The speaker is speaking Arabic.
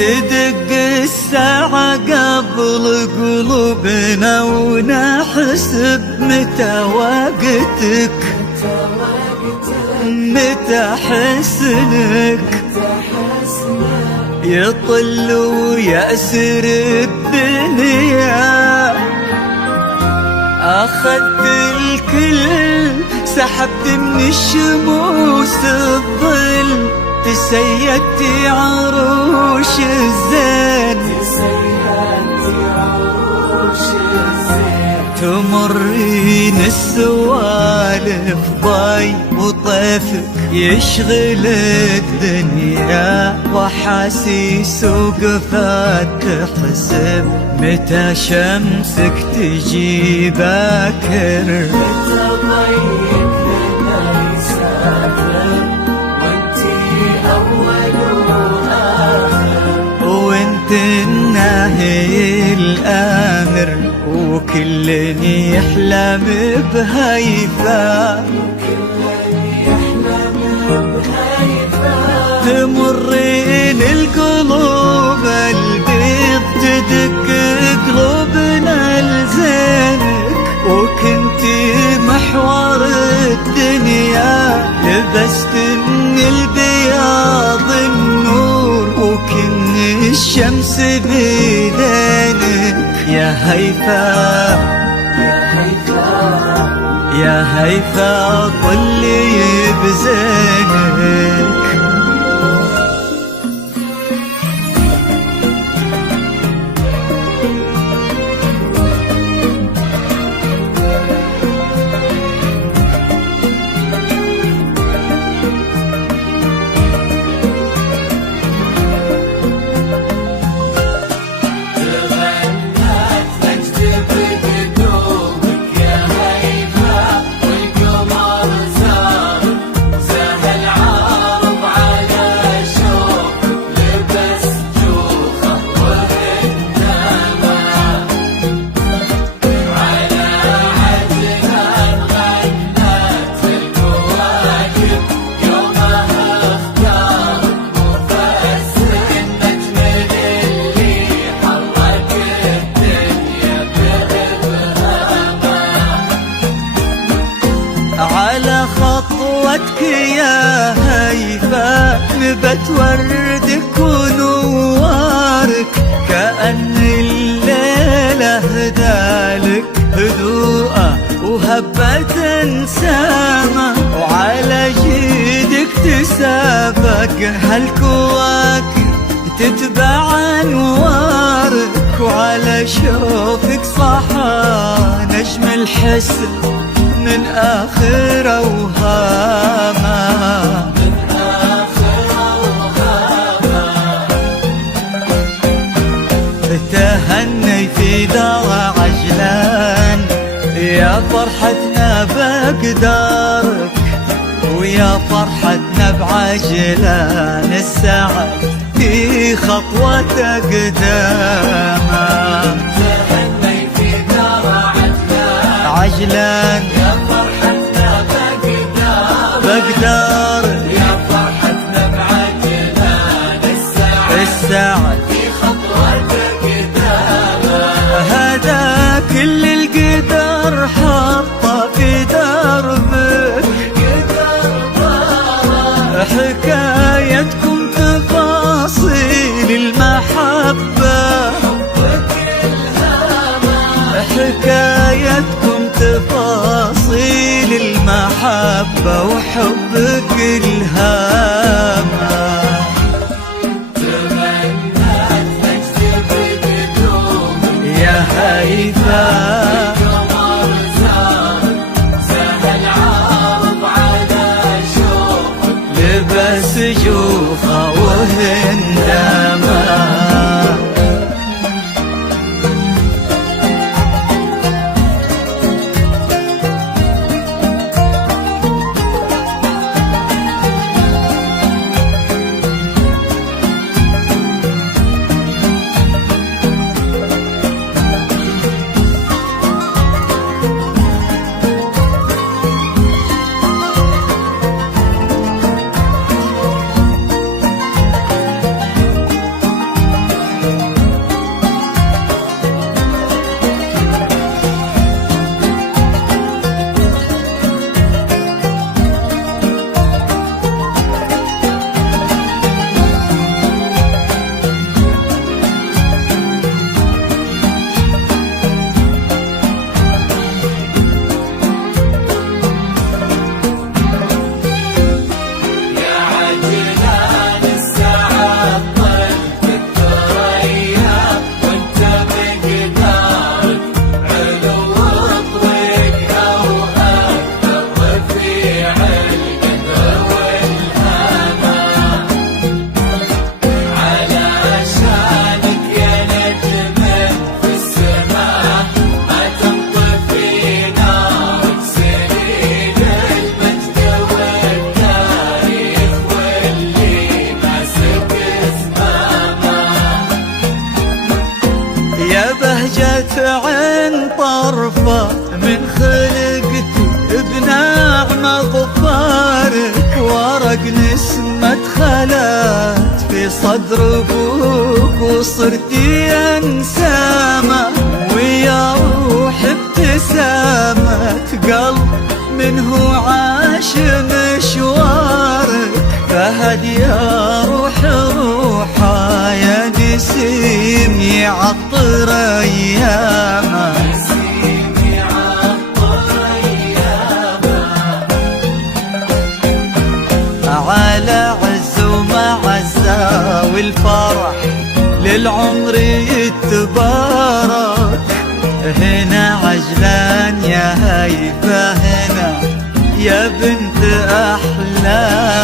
تدق الساعة قبل قلوبنا ونحسب متى وقتك، متى حسنك يطل ويأسر الدنيا. أخذت الكل سحبت من الشموس الظل، تسيدتي عروش الزين، تمرين السوالف ضي وطيفك يشغل الدنيا، وحاسيس وقفات تحسب متى شمسك تجي باكر، متى ضيك متى يسافر وانتي أول وآخر، وانت الناهي الآمر وكل يحلم بهيفا، تمرين القلوب البيض تدق قلوبنا لزينك، وكنتي محور الدنيا لبست من البياض النور، وكن الشمس بيدينك يا هيفا، يا هيفا ظلي بزينك. على خطوتك يا هيفا نبت وردك ونوارك، كأن الليلة هدالك هدوءة وهبة سامة، وعلى جيدك تسابق هالكواكب تتبع انوارك، وعلى شوفك صحى نجم الحسن من آخر أوهاما، من آخر أوهاما، تهني في دار عجلان يا فرحتنا بقدارك، ويا فرحتنا بعجلان السعد في خطوة قداما، تهني في دار عجلان يا فرحتنا بقدار، يا فرحتنا بعجلان السعد في خطوة قدامه، هذا كل القدر حطه في دربك، حكايتكم تفاصيل المحبة، حكايتكم تفاصيل المحبة وحبك الهامة، تمنت تجذب قدومك يا هيفا، القمر زهل عارض على شوفك لبس جوفه وهندامة. من خلقتي بنعمة غفارك، ورق نسمة خلات في صدر ابوك وصرت انسامة، ويا روح ابتسامة قلب منه عاش مشوارك، فهد يا روح روحه يا نسيم يعطر ايامه. على عز ومعزة والفرح للعمر يتبارك، هنا عجلان يا هيفا هنا يا بنت أحلام.